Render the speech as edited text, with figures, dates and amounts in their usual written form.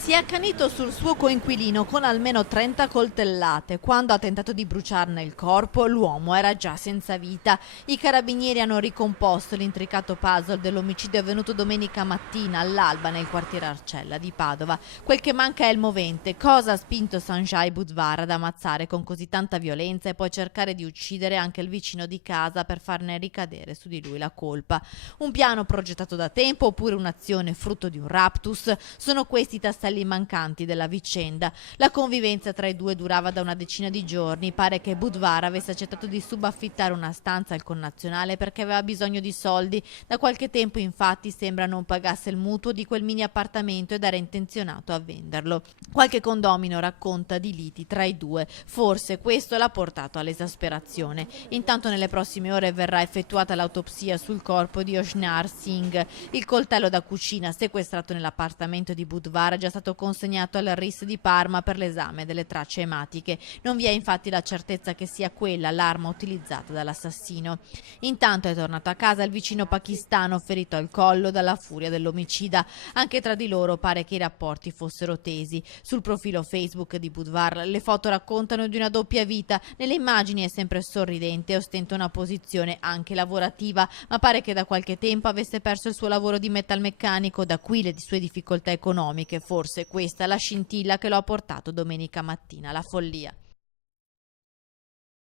Si è accanito sul suo coinquilino con almeno 30 coltellate. Quando ha tentato di bruciarne il corpo, l'uomo era già senza vita. I carabinieri hanno ricomposto l'intricato puzzle dell'omicidio avvenuto domenica mattina all'alba nel quartiere Arcella di Padova. Quel che manca è il movente. Cosa ha spinto Sanjay Budvar ad ammazzare con così tanta violenza e poi cercare di uccidere anche il vicino di casa per farne ricadere su di lui la colpa? Un piano progettato da tempo oppure un'azione frutto di un raptus? Sono questi i tasselli mancanti della vicenda. La convivenza tra i due durava da una decina di giorni. Pare che Budvar avesse accettato di subaffittare una stanza al connazionale perché aveva bisogno di soldi. Da qualche tempo infatti sembra non pagasse il mutuo di quel mini appartamento ed era intenzionato a venderlo. Qualche condomino racconta di liti tra i due. Forse questo l'ha portato all'esasperazione. Intanto nelle prossime ore verrà effettuata l'autopsia sul corpo di Oshnar Singh. Il coltello da cucina sequestrato nell'appartamento di Budvar è già stato consegnato al RIS di Parma per l'esame delle tracce ematiche. Non vi è infatti la certezza che sia quella l'arma utilizzata dall'assassino. Intanto è tornato a casa il vicino pakistano ferito al collo dalla furia dell'omicida. Anche tra di loro pare che i rapporti fossero tesi. Sul profilo Facebook di Budvar le foto raccontano di una doppia vita. Nelle immagini è sempre sorridente e ostenta una posizione anche lavorativa, ma pare che da qualche tempo avesse perso il suo lavoro di metalmeccanico, da qui le sue difficoltà economiche. Forse questa è la scintilla che lo ha portato domenica mattina alla follia.